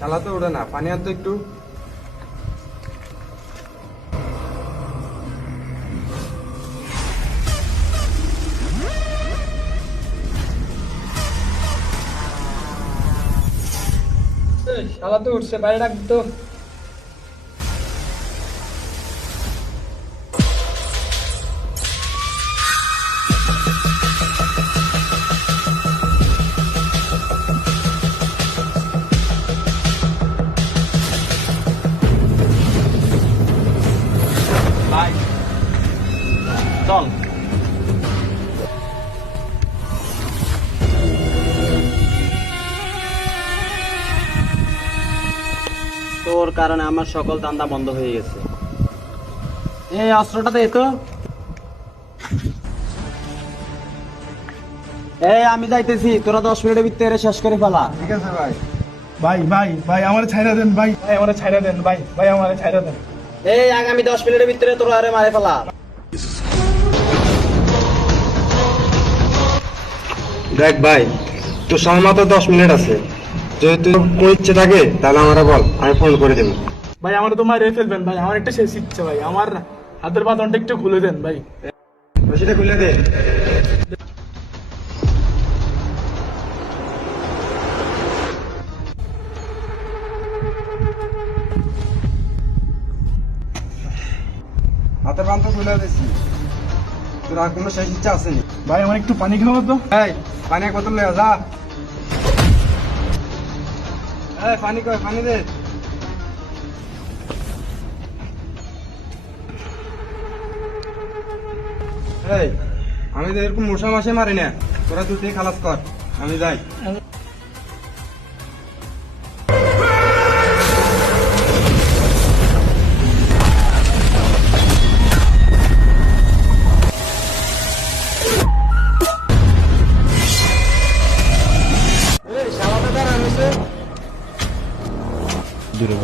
শালা তো ওঠে না, পানি আনতো একটু। শালা তো উঠছে, বাইরে ডাক তো। ভাই চল। তোর কারণে আমার সকল ধান্দা বন্ধ হয়ে গেছে। এই অস্ত্রটা দে তো। এই আমি যাইতেছি, তোরা 10 মিনিটের ভিতরে শেষ করে ফেলা। ঠিক আছে ভাই। ভাই ভাই ভাই আমার ছাইরা দেন ভাই, ভাই আমার ছাইরা দেন ভাই, ভাই আমার ছাইরা দেন। এই আগামী 10 মিনিটের ভিতরে তোরা আরে মারে ফেলা। দেখ ভাই, তোর সময় মাত্র 10 মিনিট আছে। যদি তুই কোনো ইচ্ছে থাকে তাহলে আমারে বল, আমি ফোন করে দেবো। ভাই আমার তো মারে ফেলবেন ভাই, আমার একটা শেষ ইচ্ছে ভাই, আমার হাতের বাঁধনটা একটু খুলে দেন ভাই। রশিটা খুলে দে। হাতের বান্ধ খুলে দিয়েছি। তোর আর কোনো শেষ ইচ্ছা আসেনি? ভাই আমার একটু পানি খাওয়া তো। এই পানি এক বোতল লয়ে যা। এই পানি কই, পানি দে। এই আমি তো এরকম মশা মাসে মারি না, তোরা দুটি খালাস কর, আমি যাই। এই শালাটা দাঁড়া নিছে। দূরে